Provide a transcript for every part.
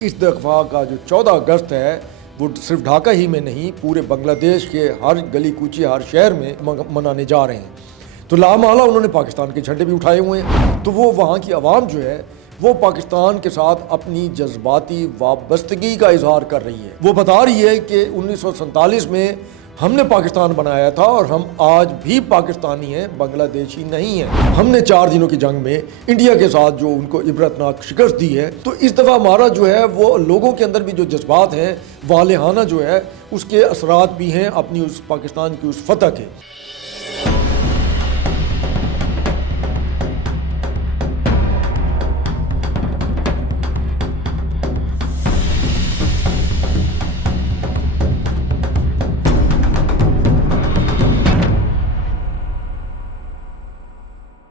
اس دفعہ کا جو 14 اگست ہے وہ صرف ڈھاکہ ہی میں نہیں پورے بنگلہ دیش کے ہر گلی کوچے ہر شہر میں منانے جا رہے ہیں۔ تو لامحالہ انہوں نے پاکستان کے جھنڈے بھی اٹھائے ہوئے ہیں، تو وہ وہاں کی عوام جو ہے وہ پاکستان کے ساتھ اپنی جذباتی وابستگی کا اظہار کر رہی ہے۔ وہ بتا رہی ہے کہ 1947 میں ہم نے پاکستان بنایا تھا اور ہم آج بھی پاکستانی ہیں، بنگلہ دیشی نہیں ہیں۔ ہم نے 4 دنوں کی جنگ میں انڈیا کے ساتھ جو ان کو عبرتناک شکست دی ہے، تو اس دفعہ ہمارا جو ہے وہ لوگوں کے اندر بھی جو جذبات ہیں والہانہ جو ہے اس کے اثرات بھی ہیں اپنی اس پاکستان کی اس فتح کے۔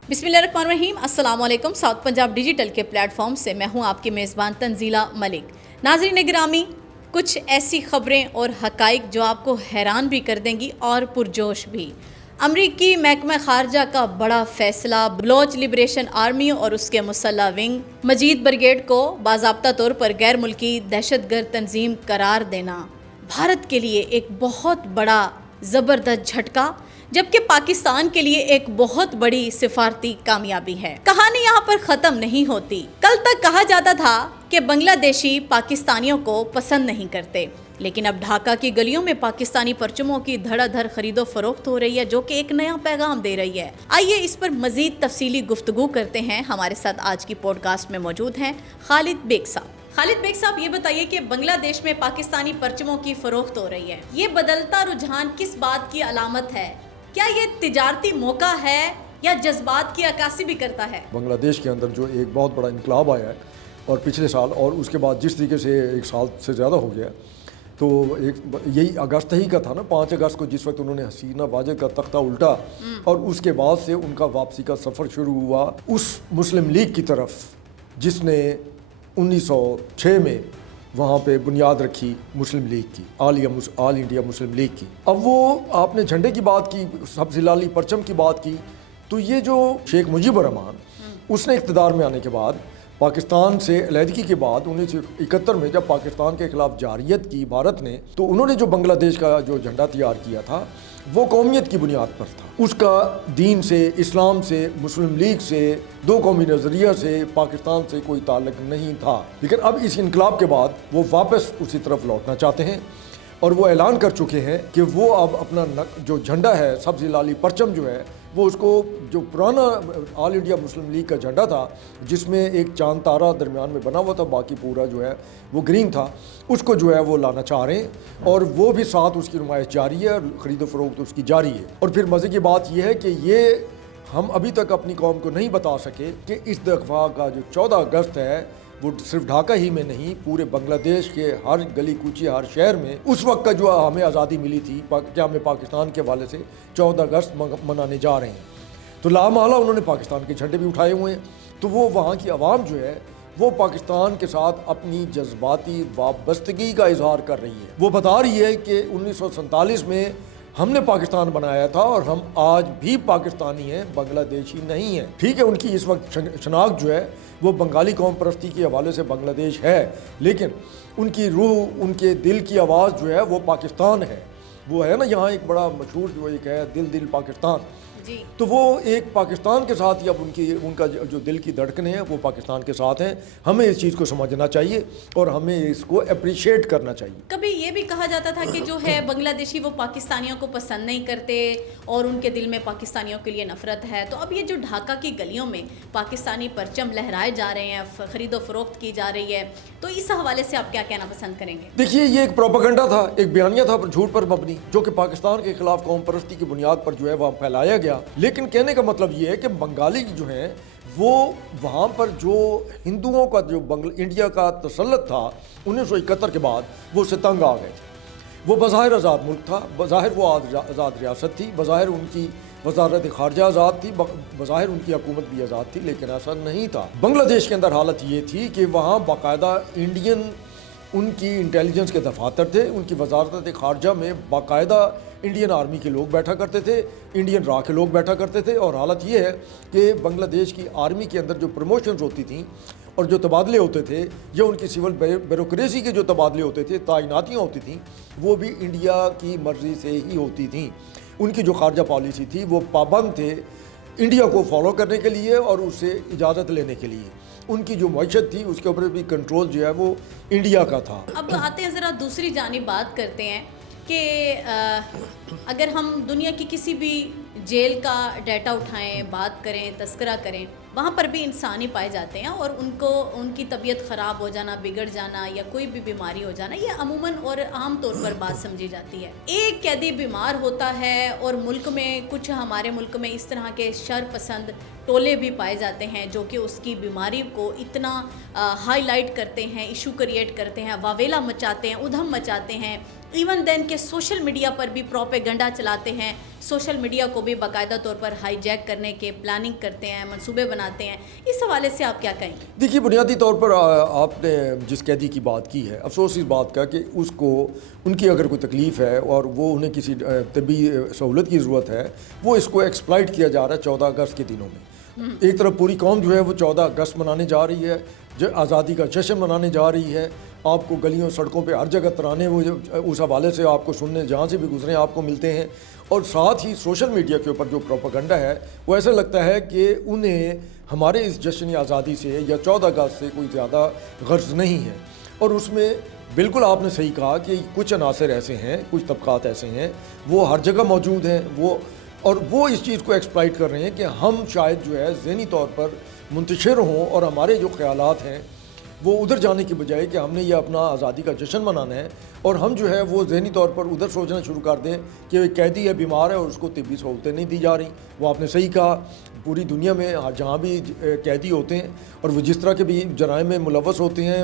بسم اللہ الرحمن الرحیم، السلام علیکم۔ ساؤتھ پنجاب ڈیجیٹل کے پلیٹ فارم سے میں ہوں آپ کی میزبان تنزیلہ ملک۔ ناظرین گرامی، کچھ ایسی خبریں اور حقائق جو آپ کو حیران بھی کر دیں گی اور پرجوش بھی۔ امریکی محکمہ خارجہ کا بڑا فیصلہ، بلوچ لبریشن آرمی اور اس کے مسلح ونگ مجید بریگیڈ کو باضابطہ طور پر غیر ملکی دہشت گرد تنظیم قرار دینا بھارت کے لیے ایک بہت بڑا زبردست جھٹکا، جبکہ پاکستان کے لیے ایک بہت بڑی سفارتی کامیابی ہے۔ کہانی یہاں پر ختم نہیں ہوتی۔ کل تک کہا جاتا تھا کہ بنگلہ دیشی پاکستانیوں کو پسند نہیں کرتے، لیکن اب ڈھاکہ کی گلیوں میں پاکستانی پرچموں کی دھڑا دھڑ خرید و فروخت ہو رہی ہے، جو کہ ایک نیا پیغام دے رہی ہے۔ آئیے اس پر مزید تفصیلی گفتگو کرتے ہیں۔ ہمارے ساتھ آج کی پوڈ کاسٹ میں موجود ہیں خالد بیگ صاحب۔ خالد بیگ صاحب، یہ بتائیے کہ بنگلہ دیش میں پاکستانی پرچموں کی فروخت ہو رہی ہے، یہ بدلتا رجحان کس بات کی علامت ہے؟ کیا یہ تجارتی موقع ہے یا جذبات کی عکاسی بھی کرتا ہے؟ بنگلہ دیش کے اندر جو ایک بہت بڑا انقلاب آیا ہے اور پچھلے سال اور اس کے بعد جس طریقے سے 1 سال سے زیادہ ہو گیا، تو یہی اگست ہی کا تھا نا، 5 اگست کو، جس وقت انہوں نے حسینہ واجد کا تختہ الٹا اور اس کے بعد سے ان کا واپسی کا سفر شروع ہوا اس مسلم لیگ کی طرف جس نے 1906 میں وہاں پہ بنیاد رکھی مسلم لیگ کی، آل انڈیا مسلم لیگ کی۔ اب وہ آپ نے جھنڈے کی بات کی، سبز لالی پرچم کی بات کی، تو یہ جو شیخ مجیب الرحمان اس نے اقتدار میں آنے کے بعد پاکستان سے علیحدگی کے بعد 1971 میں جب پاکستان کے خلاف جارحیت کی بھارت نے، تو انہوں نے جو بنگلہ دیش کا جو جھنڈا تیار کیا تھا وہ قومیت کی بنیاد پر تھا۔ اس کا دین سے، اسلام سے، مسلم لیگ سے، 2 قومی نظریہ سے، پاکستان سے کوئی تعلق نہیں تھا۔ لیکن اب اس انقلاب کے بعد وہ واپس اسی طرف لوٹنا چاہتے ہیں اور وہ اعلان کر چکے ہیں کہ وہ اب اپنا جو جھنڈا ہے، سبز لالی پرچم جو ہے، وہ اس کو جو پرانا آل انڈیا مسلم لیگ کا جھنڈا تھا جس میں ایک چاند تارہ درمیان میں بنا ہوا تھا، باقی پورا جو ہے وہ گرین تھا، اس کو جو ہے وہ لانا چاہ رہے ہیں اور وہ بھی ساتھ اس کی نمائش جاری ہے اور خرید و فروخت اس کی جاری ہے۔ اور پھر مزے کی بات یہ ہے کہ یہ ہم ابھی تک اپنی قوم کو نہیں بتا سکے کہ اس دفعہ کا جو 14 اگست ہے وہ صرف ڈھاکہ ہی میں نہیں پورے بنگلہ دیش کے ہر گلی کوچے ہر شہر میں اس وقت کا جو ہمیں آزادی ملی تھی، کیا ہمیں پاکستان کے حوالے سے 14 اگست منانے جا رہے ہیں۔ تو لامحالہ انہوں نے پاکستان کے جھنڈے بھی اٹھائے ہوئے ہیں، تو وہ وہاں کی عوام جو ہے وہ پاکستان کے ساتھ اپنی جذباتی وابستگی کا اظہار کر رہی ہے۔ وہ بتا رہی ہے کہ 1947 میں ہم نے پاکستان بنایا تھا اور ہم آج بھی پاکستانی ہیں، بنگلہ دیشی نہیں ہیں۔ ٹھیک ہے، ان کی اس وقت شناخت جو ہے وہ بنگالی قوم پرستی کے حوالے سے بنگلہ دیش ہے، لیکن ان کی روح، ان کے دل کی آواز جو ہے وہ پاکستان ہے۔ وہ ہے نا، یہاں ایک بڑا مشہور جو ایک ہے، دل دل پاکستان، تو وہ ایک پاکستان کے ساتھ ہی اب ان کا جو دل کی دھڑکنیں ہیں وہ پاکستان کے ساتھ ہیں۔ ہمیں اس چیز کو سمجھنا چاہیے اور ہمیں اس کو اپریشیٹ کرنا چاہیے۔ کبھی یہ بھی کہا جاتا تھا کہ جو ہے بنگلہ دیشی وہ پاکستانیوں کو پسند نہیں کرتے اور ان کے دل میں پاکستانیوں کے لیے نفرت ہے، تو اب یہ جو ڈھاکہ کی گلیوں میں پاکستانی پرچم لہرائے جا رہے ہیں، خرید و فروخت کی جا رہی ہے، تو اس حوالے سے آپ کیا کہنا پسند کریں گے؟ دیکھیے، یہ ایک پروپیگنڈا تھا، ایک بیانیہ تھا جھوٹ پر مبنی، جو کہ پاکستان کے خلاف قوم پرستی کی بنیاد پر جو ہے وہاں پھیلایا گیا۔ لیکن کہنے کا مطلب یہ ہے کہ بنگالی جو ہیں وہ وہاں پر جو ہندوؤں کا جو انڈیا کا تسلط تھا 1971 کے بعد، وہ اس سے تنگ آ گئے تھے۔ وہ بظاہر آزاد ملک تھا، بظاہر وہ آزاد ریاست تھی، بظاہر ان کی وزارت خارجہ آزاد تھی، بظاہر ان کی حکومت بھی آزاد تھی، لیکن ایسا نہیں تھا۔ بنگلہ دیش کے اندر حالت یہ تھی کہ وہاں باقاعدہ انڈین ان کی انٹیلیجنس کے دفاتر تھے، ان کی وزارت خارجہ میں باقاعدہ انڈین آرمی کے لوگ بیٹھا کرتے تھے، انڈین را کے لوگ بیٹھا کرتے تھے، اور حالت یہ ہے کہ بنگلہ دیش کی آرمی کے اندر جو پروموشنز ہوتی تھیں اور جو تبادلے ہوتے تھے یا ان کی سول بیوروکریسی کے جو تبادلے ہوتے تھے، تعیناتیاں ہوتی تھیں، وہ بھی انڈیا کی مرضی سے ہی ہوتی تھیں۔ ان کی جو خارجہ پالیسی تھی وہ پابند تھے انڈیا کو فالو کرنے کے لیے اور اس سے اجازت لینے کے لیے۔ ان کی جو معیشت تھی اس کے اوپر بھی کنٹرول جو ہے وہ انڈیا کا تھا۔ اب آتے ہیں ذرا دوسری جانب بات کرتے ہیں کہ اگر ہم دنیا کی کسی بھی جیل کا ڈیٹا اٹھائیں، بات کریں، تذکرہ کریں، وہاں پر بھی انسان ہی پائے جاتے ہیں اور ان کی طبیعت خراب ہو جانا، بگڑ جانا یا کوئی بھی بیماری ہو جانا یہ عموماً اور عام طور پر بات سمجھی جاتی ہے۔ ایک قیدی بیمار ہوتا ہے اور ملک میں کچھ ہمارے ملک میں اس طرح کے شر پسند ٹولے بھی پائے جاتے ہیں جو کہ اس کی بیماری کو اتنا ہائی لائٹ کرتے ہیں، ایشو کریٹ کرتے ہیں، واویلا مچاتے ہیں، ادھم مچاتے ہیں، ایون دین کہ سوشل میڈیا پر بھی پروپیگنڈا چلاتے ہیں، سوشل میڈیا کو بھی باقاعدہ طور پر ہائی جیک کرنے کے پلاننگ کرتے ہیں، منصوبے بناتے ہیں۔ اس حوالے سے آپ کیا کہیں گے؟ دیکھیے، بنیادی طور پر آپ نے جس قیدی کی بات کی ہے، افسوس اس بات کا کہ اس کو ان کی اگر کوئی تکلیف ہے اور وہ انہیں کسی طبی سہولت کی ضرورت ہے، وہ اس کو ایکسپلائٹ کیا جا رہا ہے 14 اگست کے دنوں میں۔ ایک طرف پوری قوم جو ہے وہ 14 اگست منانے جا رہی ہے، آزادی کا جشن منانے جا رہی ہے، آپ کو گلیوں سڑکوں پہ ہر جگہ ترانے وہ اس حوالے سے آپ کو سننے جہاں سے بھی گزرے آپ کو ملتے ہیں، اور ساتھ ہی سوشل میڈیا کے اوپر جو پروپیگنڈا ہے وہ ایسا لگتا ہے کہ انہیں ہمارے اس جشن آزادی سے یا 14 اگست سے کوئی زیادہ غرض نہیں ہے۔ اور اس میں بالکل آپ نے صحیح کہا کہ کچھ عناصر ایسے ہیں، کچھ طبقات ایسے ہیں وہ ہر جگہ موجود ہیں، وہ اس چیز کو ایکسپلائٹ کر رہے ہیں کہ ہم شاید جو ہے ذہنی طور پر منتشر ہوں اور ہمارے جو خیالات ہیں وہ ادھر جانے کی بجائے کہ ہم نے یہ اپنا آزادی کا جشن منانا ہے، اور ہم جو ہے وہ ذہنی طور پر ادھر سوچنا شروع کر دیں کہ ایک قیدی ہے، بیمار ہے اور اس کو طبی سہولتیں نہیں دی جا رہی۔ وہ آپ نے صحیح کہا، پوری دنیا میں جہاں بھی قیدی ہوتے ہیں اور وہ جس طرح کے بھی جرائم میں ملوث ہوتے ہیں،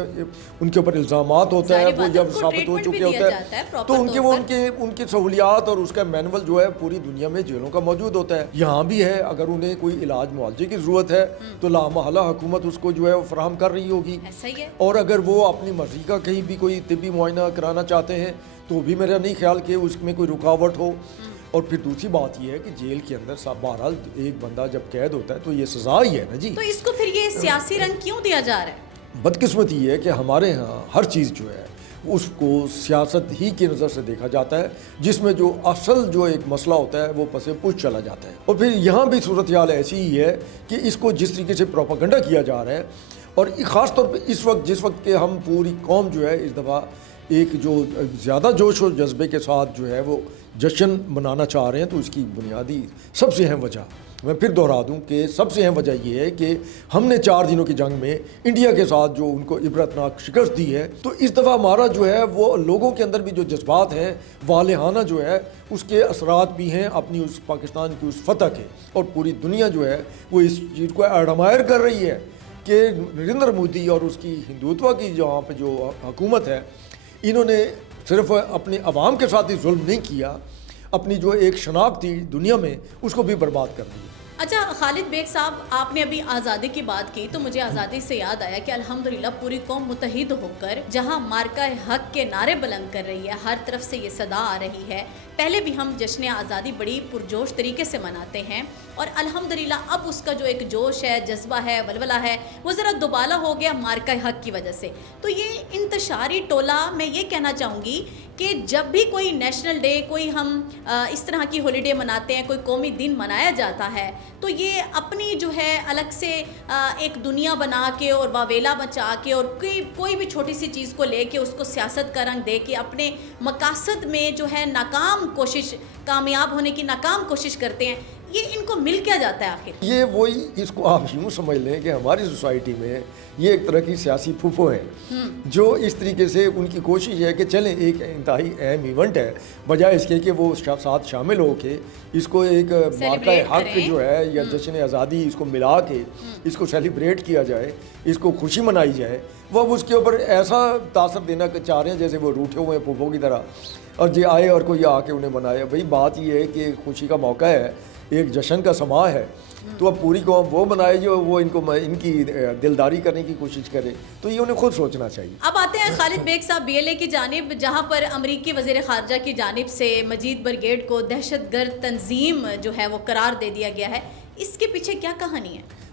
ان کے اوپر الزامات ہوتا ہے، وہ جب ثابت ہو چکے ہوتا ہے تو ان کی سہولیات اور اس کا مینول جو ہے پوری دنیا میں جیلوں کا موجود ہوتا ہے۔ یہاں بھی ہے، اگر انہیں کوئی علاج معالجے کی ضرورت ہے تو لامحالہ حکومت اس کو جو ہے وہ فراہم کر رہی ہوگی، اور اگر وہ اپنی مرضی کا کہیں بھی کوئی طبی معائنہ کرانا چاہتے ہیں تو بھی میرا نہیں خیال کہ اس میں کوئی رکاوٹ ہو۔ اور پھر دوسری بات یہ ہے کہ جیل کے اندر بہرحال ایک بندہ جب قید ہوتا ہے تو یہ سزا ہی ہے نا جی، تو اس کو پھر یہ سیاسی رنگ کیوں دیا جا رہا ہے؟ بدقسمتی یہ ہے کہ ہمارے ہاں ہر چیز جو ہے اس کو سیاست ہی کی نظر سے دیکھا جاتا ہے، جس میں جو اصل جو ایک مسئلہ ہوتا ہے وہ پس پش چلا جاتا ہے۔ اور پھر یہاں بھی صورتحال ایسی ہی ہے کہ اس کو جس طریقے سے پروپیگنڈا کیا جا رہا ہے، اور خاص طور پہ جس وقت کہ ہم پوری قوم جو ہے اس دفعہ ایک جو زیادہ جوش و جذبے کے ساتھ جو ہے وہ جشن منانا چاہ رہے ہیں، تو اس کی بنیادی سب سے اہم وجہ میں پھر دہرا دوں کہ سب سے اہم وجہ یہ ہے کہ ہم نے 4 دنوں کی جنگ میں انڈیا کے ساتھ جو ان کو عبرتناک شکست دی ہے، تو اس دفعہ ہمارا جو ہے وہ لوگوں کے اندر بھی جو جذبات ہیں والہانہ جو ہے اس کے اثرات بھی ہیں اپنی اس پاکستان کی اس فتح کے، اور پوری دنیا جو ہے وہ اس چیز کو ایڈمائر کر رہی ہے کہ نریندر مودی اور اس کی ہندوتوا کی جہاں پہ جو حکومت ہے، انہوں نے صرف اپنے عوام کے ساتھ ہی ظلم نہیں کیا، اپنی جو ایک شناخت تھی دنیا میں اس کو بھی برباد کر دیا۔ اچھا خالد بیگ صاحب، آپ نے ابھی آزادی کی بات کی تو مجھے آزادی سے یاد آیا کہ الحمدللہ پوری قوم متحد ہو کر جہاں مارکہ حق کے نعرے بلند کر رہی ہے، ہر طرف سے یہ صدا آ رہی ہے۔ پہلے بھی ہم جشن آزادی بڑی پرجوش طریقے سے مناتے ہیں، اور الحمدللہ اب اس کا جو ایک جوش ہے، جذبہ ہے، ولولہ ہے، وہ ذرا دوبالا ہو گیا مارکہ حق کی وجہ سے۔ تو یہ انتشاری ٹولہ، میں یہ کہنا چاہوں گی کہ جب بھی کوئی نیشنل ڈے، کوئی ہم اس طرح کی ہالیڈے مناتے ہیں، کوئی قومی دن منایا جاتا ہے، تو یہ اپنی جو ہے الگ سے ایک دنیا بنا کے اور واویلا بچا کے اور کوئی بھی چھوٹی سی چیز کو لے کے اس کو سیاست کا رنگ دے کے اپنے مقاصد میں جو ہے کامیاب ہونے کی ناکام کوشش کرتے ہیں۔ یہ ان کو مل کیا جاتا ہے آخر؟ یہ وہی، اس کو آپ یوں سمجھ لیں کہ ہماری سوسائٹی میں یہ ایک طرح کی سیاسی پھوپھو ہیں جو اس طریقے سے ان کی کوشش ہے کہ چلیں ایک انتہائی اہم ایونٹ ہے، بجائے اس کے کہ وہ ساتھ شامل ہو کے اس کو ایک مارکہ حق جو ہے یا جشن آزادی اس کو ملا کے اس کو سیلیبریٹ کیا جائے، اس کو خوشی منائی جائے، وہ اس کے اوپر ایسا تاثر دینا چاہ رہے ہیں جیسے وہ روٹھے ہوئے ہیں پھوپھو کی طرح، اور جی آئے اور کوئی آ کے انہیں منایا۔ بھئی بات یہ ہے کہ خوشی کا موقع ہے، ایک جشن کا سما ہے، تو اب پوری قوم وہ منائے جو وہ ان کی دلداری کرنے کی کوشش کرے، تو یہ انہیں خود سوچنا چاہیے۔ اب آتے ہیں خالد بیگ صاحب BLA کی جانب، جہاں پر امریکی وزیر خارجہ کی جانب سے مجید بریگیڈ کو دہشت گرد تنظیم جو ہے وہ قرار دے دیا گیا ہے، اس کے پیچھے کیا کہانی ہے؟